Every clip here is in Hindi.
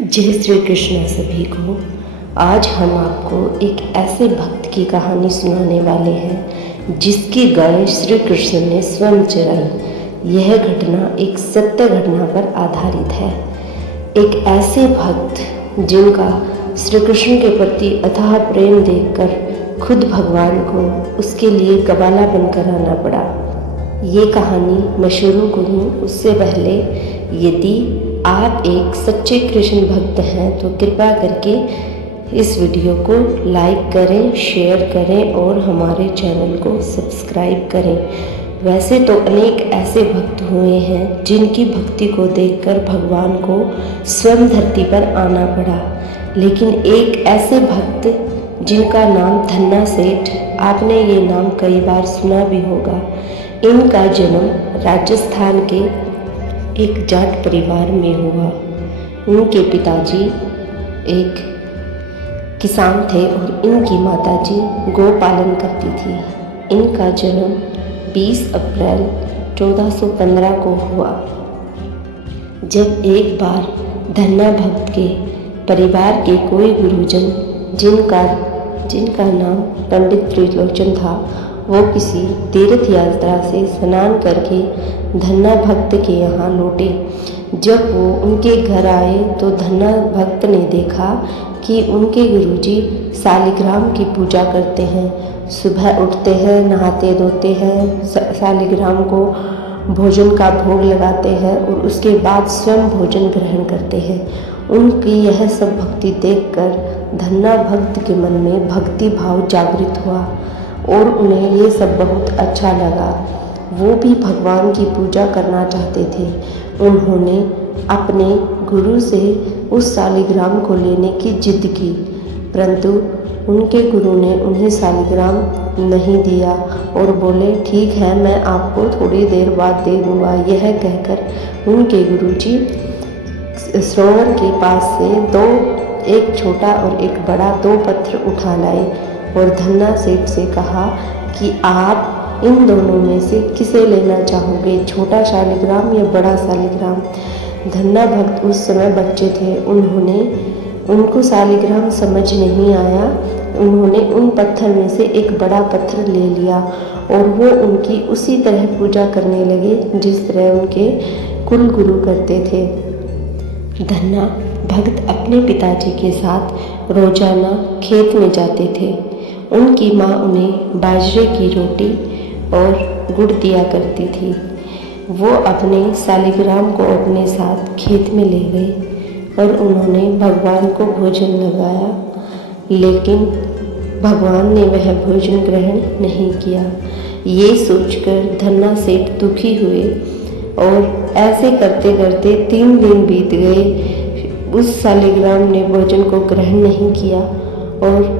जय श्री कृष्ण सभी को। आज हम आपको एक ऐसे भक्त की कहानी सुनाने वाले हैं जिसकी गाय श्री कृष्ण ने स्वयं चराई। यह घटना एक सत्य घटना पर आधारित है। एक ऐसे भक्त जिनका श्री कृष्ण के प्रति अथाह प्रेम देखकर खुद भगवान को उसके लिए कबाला बनकर आना पड़ा। ये कहानी मैं शुरू करूँ उससे पहले यदि आप एक सच्चे कृष्ण भक्त हैं तो कृपया करके इस वीडियो को लाइक करें, शेयर करें और हमारे चैनल को सब्सक्राइब करें। वैसे तो अनेक ऐसे भक्त हुए हैं जिनकी भक्ति को देखकर भगवान को स्वयं धरती पर आना पड़ा, लेकिन एक ऐसे भक्त जिनका नाम धन्ना सेठ, आपने ये नाम कई बार सुना भी होगा। इनका जन्म राजस्थान के एक जाट परिवार में हुआ। उनके पिताजी एक किसान थे और इनकी माताजी गौ पालन करती थी। इनका जन्म 20 अप्रैल 1415 को हुआ। जब एक बार धन्ना भक्त के परिवार के कोई गुरुजन जिनका नाम पंडित त्रिलोचन था, वो किसी तीर्थ यात्रा से स्नान करके धन्ना भक्त के यहाँ लौटे। जब वो उनके घर आए तो धन्ना भक्त ने देखा कि उनके गुरुजी शालिग्राम की पूजा करते हैं। सुबह उठते हैं, नहाते धोते हैं, शालिग्राम को भोजन का भोग लगाते हैं और उसके बाद स्वयं भोजन ग्रहण करते हैं। उनकी यह सब भक्ति देखकर धन्ना भक्त के मन में भक्ति भाव जागृत हुआ और उन्हें ये सब बहुत अच्छा लगा। वो भी भगवान की पूजा करना चाहते थे। उन्होंने अपने गुरु से उस शालिग्राम को लेने की जिद की, परंतु उनके गुरु ने उन्हें शालिग्राम नहीं दिया और बोले, ठीक है, मैं आपको थोड़ी देर बाद दे दूँगा। यह कहकर उनके गुरुजी सरोवर के पास से एक छोटा और एक बड़ा 2 पत्थर उठा लाए और धन्ना सेठ से कहा कि आप इन दोनों में से किसे लेना चाहोगे, छोटा शालिग्राम या बड़ा शालिग्राम। धन्ना भक्त उस समय बच्चे थे। उनको शालिग्राम समझ नहीं आया। उन्होंने उन पत्थर में से एक बड़ा पत्थर ले लिया और वो उनकी उसी तरह पूजा करने लगे जिस तरह उनके कुल गुरु करते थे। धन्ना भक्त अपने पिताजी के साथ रोजाना खेत में जाते थे। उनकी माँ उन्हें बाजरे की रोटी और गुड़ दिया करती थी। वो अपने शालिग्राम को अपने साथ खेत में ले गए और उन्होंने भगवान को भोजन लगाया, लेकिन भगवान ने वह भोजन ग्रहण नहीं किया। ये सोचकर धन्ना सेठ दुखी हुए और ऐसे करते करते 3 दिन बीत गए। उस शालिग्राम ने भोजन को ग्रहण नहीं किया और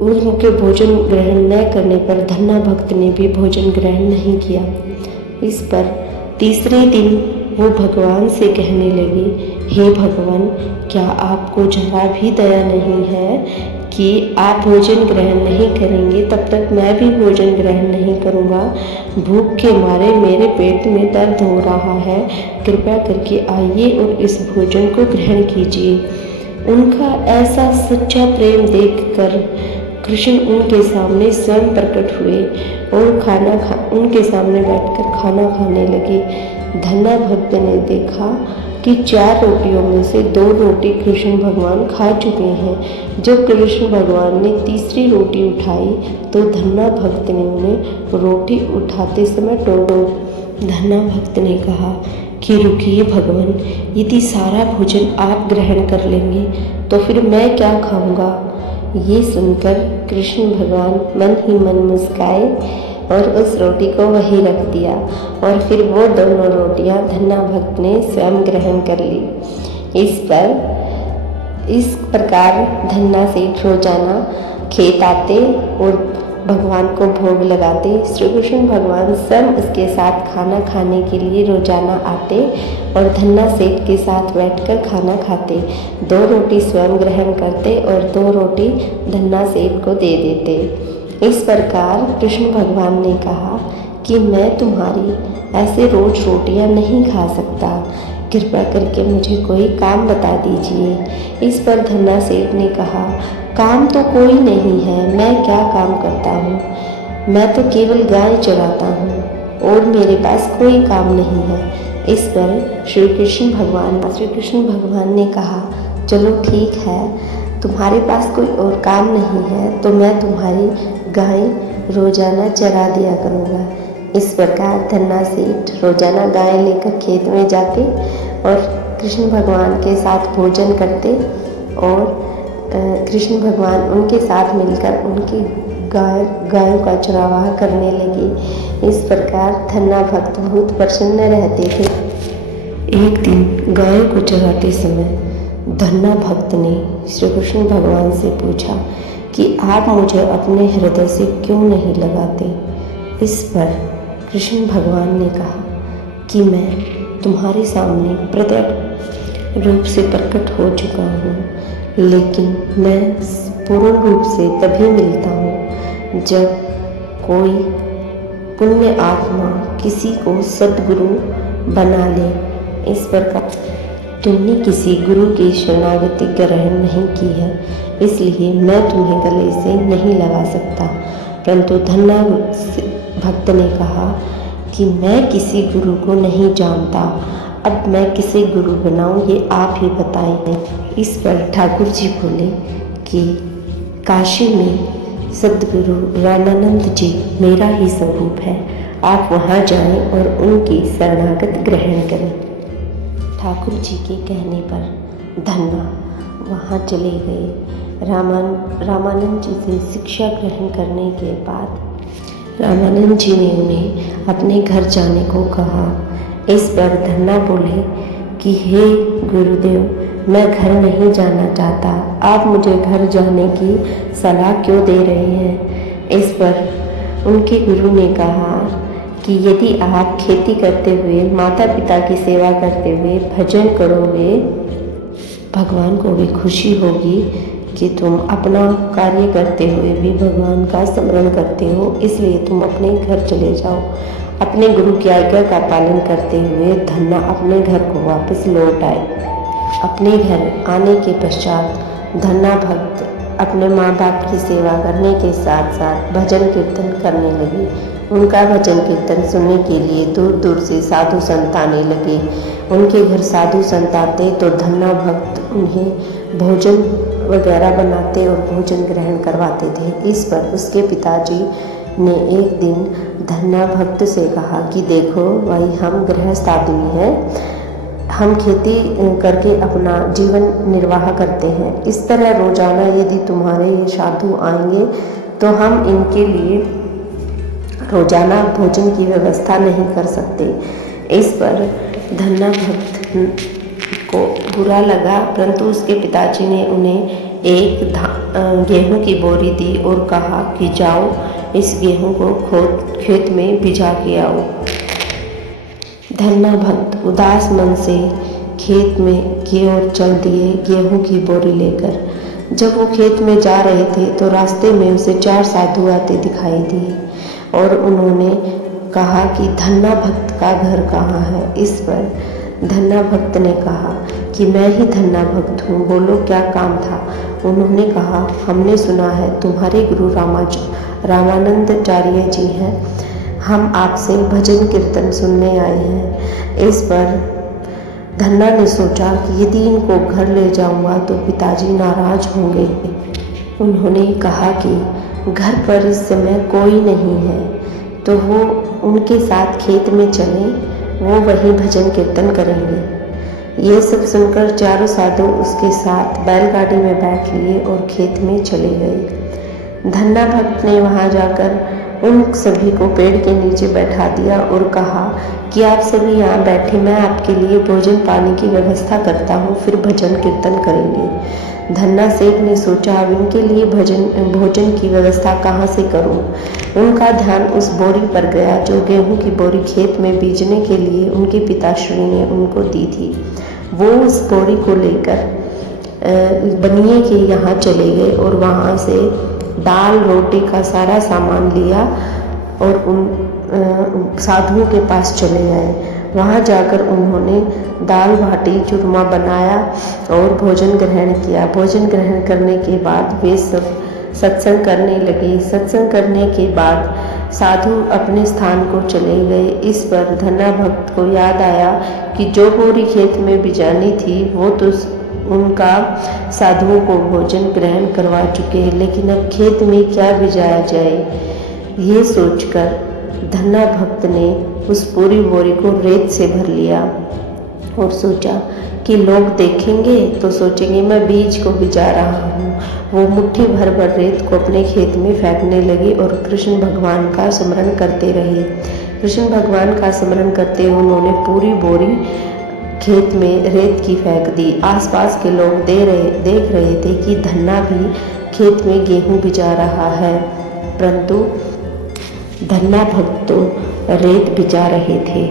उनके भोजन ग्रहण न करने पर धन्ना भक्त ने भी भोजन ग्रहण नहीं किया। इस पर तीसरे दिन वो भगवान से कहने लगे, हे भगवान, क्या आपको जरा भी दया नहीं है कि आप भोजन ग्रहण नहीं करेंगे, तब तक मैं भी भोजन ग्रहण नहीं करूँगा। भूख के मारे मेरे पेट में दर्द हो रहा है। कृपया करके आइए और इस भोजन को ग्रहण कीजिए। उनका ऐसा सच्चा प्रेम देखकर कृष्ण उनके सामने स्वयं प्रकट हुए और उनके सामने बैठकर खाना खाने लगे। धन्ना भक्त ने देखा कि 4 रोटियों में से 2 रोटी कृष्ण भगवान खा चुके हैं। जब कृष्ण भगवान ने तीसरी रोटी उठाई तो धन्ना भक्त ने उन्हें रोटी उठाते समय टोका। धन्ना भक्त ने कहा कि रुकिए भगवान, यदि सारा भोजन आप ग्रहण कर लेंगे तो फिर मैं क्या खाऊंगा। ये सुनकर कृष्ण भगवान मन ही मन मुस्काए और उस रोटी को वहीं रख दिया और फिर वो दोनों रोटियां धन्ना भक्त ने स्वयं ग्रहण कर ली। इस प्रकार धन्ना सेठ रोजाना खेत आते और भगवान को भोग लगाते। श्री कृष्ण भगवान स्वयं उसके साथ खाना खाने के लिए रोजाना आते और धन्ना सेठ के साथ बैठकर खाना खाते। 2 रोटी स्वयं ग्रहण करते और 2 रोटी धन्ना सेठ को दे देते। इस प्रकार कृष्ण भगवान ने कहा कि मैं तुम्हारी ऐसे रोज रोटियां नहीं खा सकता। कृपा करके मुझे कोई काम बता दीजिए। इस पर धन्ना सेठ ने कहा, काम तो कोई नहीं है, मैं क्या काम करता हूँ, मैं तो केवल गाय चराता हूँ और मेरे पास कोई काम नहीं है। इस पर श्री कृष्ण भगवान ने कहा, चलो ठीक है, तुम्हारे पास कोई और काम नहीं है तो मैं तुम्हारी गाय रोजाना चरा दिया करूँगा। इस प्रकार धन्ना सेठ रोजाना गाय लेकर खेत में जाते और कृष्ण भगवान के साथ भोजन करते और कृष्ण भगवान उनके साथ मिलकर उनकी गायों का चरावाह करने लगे। इस प्रकार धन्ना भक्त बहुत प्रसन्न रहते थे। एक दिन गायों को चराते समय धन्ना भक्त ने श्री कृष्ण भगवान से पूछा कि आप मुझे अपने हृदय से क्यों नहीं लगाते। इस पर कृष्ण भगवान ने कहा कि मैं तुम्हारे सामने प्रत्यक्ष रूप से प्रकट हो चुका हूँ, लेकिन मैं पूर्ण रूप से तभी मिलता हूँ जब कोई पुण्य आत्मा किसी को सद्गुरु बना ले। इस प्रकार तुमने किसी गुरु की शरणागति ग्रहण नहीं की है, इसलिए मैं तुम्हें गले से नहीं लगा सकता। परंतु धन्ना भक्त ने कहा कि मैं किसी गुरु को नहीं जानता, अब मैं किसे गुरु बनाऊं ये आप ही बताएं। इस पर ठाकुर जी बोले कि काशी में सद्गुरु रामानंद जी मेरा ही स्वरूप है, आप वहाँ जाएं और उनकी शरणागत ग्रहण करें। ठाकुर जी के कहने पर धन्ना वहाँ चले गए। रामानंद जी से शिक्षा ग्रहण करने के बाद रामानंद जी ने उन्हें अपने घर जाने को कहा। इस पर धन्ना बोले कि हे गुरुदेव, मैं घर नहीं जाना चाहता, आप मुझे घर जाने की सलाह क्यों दे रहे हैं। इस पर उनके गुरु ने कहा कि यदि आप खेती करते हुए, माता पिता की सेवा करते हुए भजन करोगे, भगवान को भी खुशी होगी कि तुम अपना कार्य करते हुए भी भगवान का स्मरण करते हो, इसलिए तुम अपने घर चले जाओ। अपने गुरु की आज्ञा का पालन करते हुए धन्ना अपने घर को वापस लौट आए। अपने घर आने के पश्चात धन्ना भक्त अपने माँ बाप की सेवा करने के साथ साथ भजन कीर्तन करने लगे। उनका भजन कीर्तन सुनने के लिए दूर दूर से साधु संत आने लगे। उनके घर साधु संत आते तो धन्ना भक्त उन्हें भोजन वगैरह बनाते और भोजन ग्रहण करवाते थे। इस पर उसके पिताजी ने एक दिन धन्ना भक्त से कहा कि देखो भाई, हम गृहस्थ आदमी हैं, हम खेती करके अपना जीवन निर्वाह करते हैं। इस तरह रोजाना यदि तुम्हारे साधु आएंगे तो हम इनके लिए रोजाना भोजन की व्यवस्था नहीं कर सकते। इस पर धन्ना भक्त को बुरा लगा, परंतु उसके पिताजी ने उन्हें एक गेहूं की बोरी दी और कहा कि जाओ इस गेहूं को खेत में भिजा के आओ। धन्ना भक्त उदास मन से खेत में की ओर चल दिए गेहूं की बोरी लेकर। जब वो खेत में जा रहे थे तो रास्ते में उसे 4 साधु आते दिखाई दिए और उन्होंने कहा कि धन्ना भक्त का घर कहाँ है। इस पर धन्ना भक्त ने कहा कि मैं ही धन्ना भक्त हूँ, बोलो क्या काम था। उन्होंने कहा, हमने सुना है तुम्हारे गुरु रामानंदाचार्य जी हैं, हम आपसे भजन कीर्तन सुनने आए हैं। इस पर धन्ना ने सोचा कि यदि इनको घर ले जाऊंगा तो पिताजी नाराज होंगे। उन्होंने कहा कि घर पर इस समय कोई नहीं है तो वो उनके साथ खेत में चलें, वो वहीं भजन कीर्तन करेंगे। ये सब सुनकर चारों साधु उसके साथ बैलगाड़ी में बैठ लिए और खेत में चले गए। धन्ना भक्त ने वहां जाकर उन सभी को पेड़ के नीचे बैठा दिया और कहा कि आप सभी यहाँ बैठे, मैं आपके लिए भोजन पानी की व्यवस्था करता हूँ, फिर भजन कीर्तन करेंगे। धन्ना सेठ ने सोचा, अब इनके लिए भोजन की व्यवस्था कहाँ से करूँ। उनका ध्यान उस बोरी पर गया जो गेहूं की बोरी खेत में बीजने के लिए उनके पिताश्री ने उनको दी थी। वो उस बोरी को लेकर बनिए के यहाँ चले गए और वहाँ से दाल रोटी का सारा सामान लिया और उन साधुओं के पास चले आए वहाँ जाकर उन्होंने दाल बाटी चूरमा बनाया और भोजन ग्रहण किया। भोजन ग्रहण करने के बाद वे सब सत्संग करने लगे। सत्संग करने के बाद साधु अपने स्थान को चले गए। इस पर धन्ना भक्त को याद आया कि जो बोरी खेत में बिजानी थी वो तो उनका साधुओं को भोजन ग्रहण करवा चुके, लेकिन अब खेत में क्या बिजाया जाए। ये सोचकर धन्ना भक्त ने उस पूरी बोरी को रेत से भर लिया और सोचा कि लोग देखेंगे तो सोचेंगे मैं बीज को बिजा रहा हूँ। वो मुट्ठी भर भर रेत को अपने खेत में फेंकने लगे और कृष्ण भगवान का स्मरण करते रहे। कृष्ण भगवान का स्मरण करते हुए उन्होंने पूरी बोरी खेत में रेत की फेंक दी। आसपास के लोग देख रहे थे कि धन्ना भी खेत में गेहूं बिजा रहा है, परंतु धन्ना भक्त तो रेत बिजा रहे थे।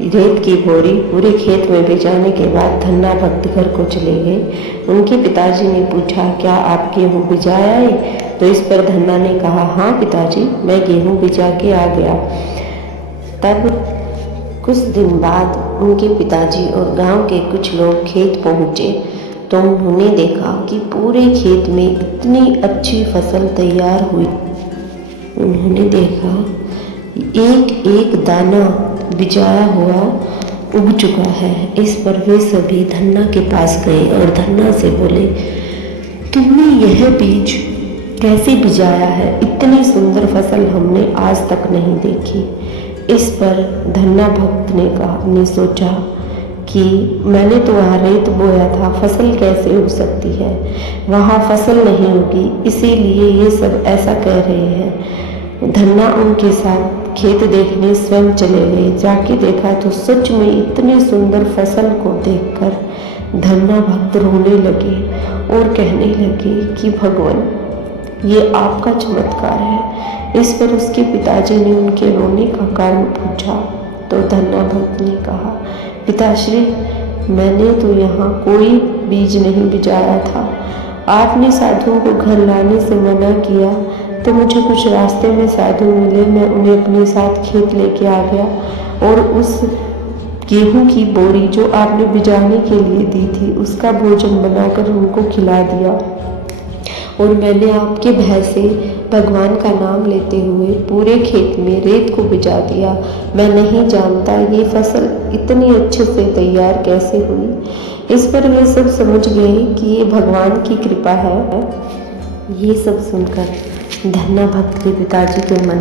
रेत की बोरी पूरे खेत में बिजाने के बाद धन्ना भक्त घर को चले गए। उनके पिताजी ने पूछा, क्या आप गेहूँ बिजाया है? तो इस पर धन्ना ने कहा, हाँ पिताजी, मैं गेहूँ बिजा के आ गया। तब कुछ दिन बाद उनके पिताजी और गांव के कुछ लोग खेत पहुँचे तो उन्होंने देखा कि पूरे खेत में इतनी अच्छी फसल तैयार हुई। उन्होंने देखा एक एक दाना बिजाया हुआ उग चुका है। इस पर वे सभी धन्ना के पास गए और धन्ना से बोले, तुमने यह बीज कैसे बिजाया है? इतनी सुंदर फसल हमने आज तक नहीं देखी। इस पर धन्ना भक्त ने सोचा कि मैंने तो वहाँ रेत बोया था, फसल कैसे उग सकती है? वहाँ फसल नहीं उगी, इसीलिए ये सब ऐसा कह रहे हैं। धन्ना उनके साथ खेत देखने स्वयं चले गए। जाके देखा तो सच में इतनी सुंदर फसल को देखकर धन्ना भक्त रोने लगे और कहने लगे कि भगवान, ये आपका चमत्कार है। इस पर उसके पिताजी ने उनके रोने का कारण पूछा तो धन्ना भक्त ने कहा, पिताश्री, मैंने तो यहाँ कोई बीज नहीं बिजाया था। आपने साधुओं को घर लाने से मना किया तो मुझे कुछ रास्ते में साधु मिले, मैं उन्हें अपने साथ खेत लेके आ गया और उस गेहूं की बोरी जो आपने बिजाने के लिए दी थी उसका भोजन बनाकर उनको खिला दिया और मैंने आपके भय से भगवान का नाम लेते हुए पूरे खेत में रेत को बिजा दिया। मैं नहीं जानता ये फसल इतनी अच्छे से तैयार कैसे हुई। इस पर वे सब समझ गए कि ये भगवान की कृपा है। ये सब सुनकर धन्ना भक्त के पिताजी के मन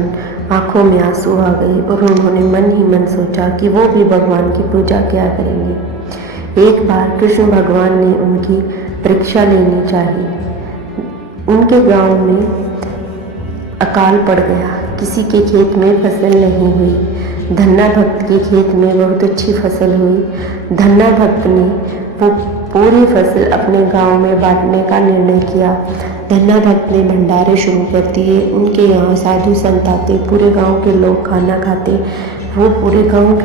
आंखों में आंसू आ गए और उन्होंने मन ही मन सोचा कि वो भी भगवान की पूजा क्या करेंगे। एक बार कृष्ण भगवान ने उनकी परीक्षा लेनी चाहिए। उनके गांव में अकाल पड़ गया, किसी के खेत में फसल नहीं हुई। धन्ना भक्त के खेत में बहुत अच्छी फसल हुई। धन्ना भक्त ने वो पूरी फसल अपने गांव में बांटने का निर्णय किया। धन्ना भक्त ने भंडारे शुरू कर दिए। उनके यहाँ साधु संत आते, पूरे गांव के लोग खाना खाते। वो पूरे गांव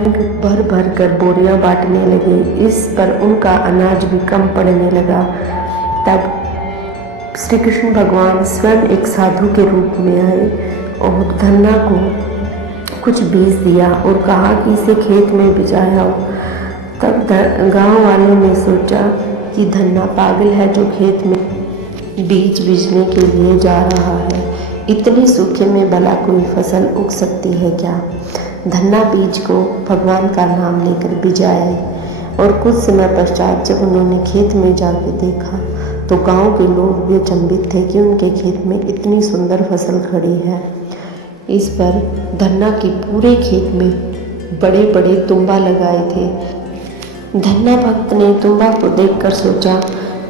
भर भर कर बोरियां बांटने लगे। इस पर उनका अनाज भी कम पड़ने लगा। तब श्री कृष्ण भगवान स्वयं एक साधु के रूप में आए और धन्ना को कुछ बीज दिया और कहा कि इसे खेत में बिजाया हो। तब गांव वालों ने सोचा कि धन्ना पागल है जो खेत में बीज बीजने के लिए जा रहा है। इतने सूखे में भला कोई फसल उग सकती है क्या? धन्ना बीज को भगवान का नाम लेकर बिजाए और कुछ समय पश्चात जब उन्होंने खेत में जाके देखा तो गांव के लोग भी अचंभित थे कि उनके खेत में इतनी सुंदर फसल खड़ी है। इस पर धन्ना के पूरे खेत में बड़े बड़े तुम्बा लगाए थे। धन्ना भक्त ने तुम्बा को देखकर सोचा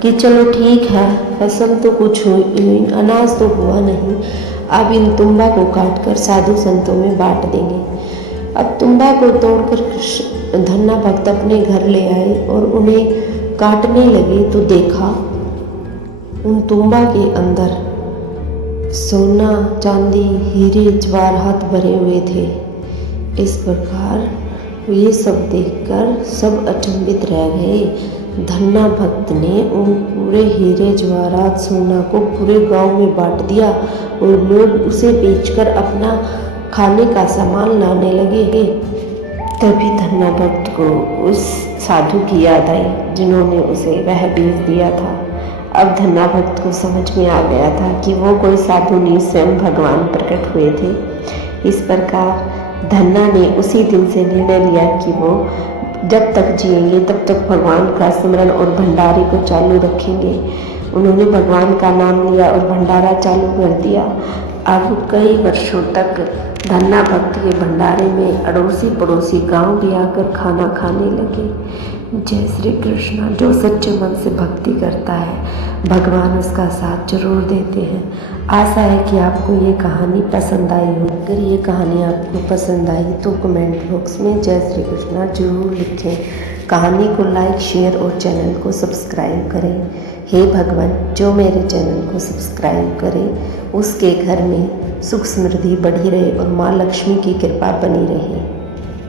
कि चलो ठीक है, फसल तो कुछ हुई, अनाज तो हुआ नहीं, अब इन तुम्बा को काटकर साधु संतों में बांट देंगे। अब तुम्बा को तोड़कर धन्ना भक्त अपने घर ले आए और उन्हें काटने लगे तो देखा उन तुम्बा के अंदर सोना, चांदी, हीरे जवाहरात भरे हुए थे। इस प्रकार ये सब देखकर सब अचंभित रह गए। धन्ना भक्त ने उन पूरे हीरे जवाहरात सोना को पूरे गांव में बांट दिया और लोग उसे बेचकर अपना खाने का सामान लाने लगे। तभी धन्ना भक्त को उस साधु की याद आई जिन्होंने उसे वह बीज दिया था। अब धन्ना भक्त को समझ में आ गया था कि वो कोई साधु नहीं, स्वयं भगवान प्रकट हुए थे। इस प्रकार धन्ना ने उसी दिन से निर्णय लिया कि वो जब तक जिएंगे तब तक भगवान का स्मरण और भंडारे को चालू रखेंगे। उन्होंने भगवान का नाम लिया और भंडारा चालू कर दिया। अब कई वर्षों तक धन्ना भक्त के भंडारे में अड़ोसी पड़ोसी गांव भी आकर खाना खाने लगे। जय श्री कृष्णा। जो सच्चे मन से भक्ति करता है भगवान उसका साथ जरूर देते हैं। आशा है कि आपको ये कहानी पसंद आई हो। अगर ये कहानी आपको पसंद आई तो कमेंट बॉक्स में जय श्री कृष्णा जरूर लिखें। कहानी को लाइक, शेयर और चैनल को सब्सक्राइब करें। हे भगवान, जो मेरे चैनल को सब्सक्राइब करे उसके घर में सुख समृद्धि बढ़ी रहे और माँ लक्ष्मी की कृपा बनी रहे।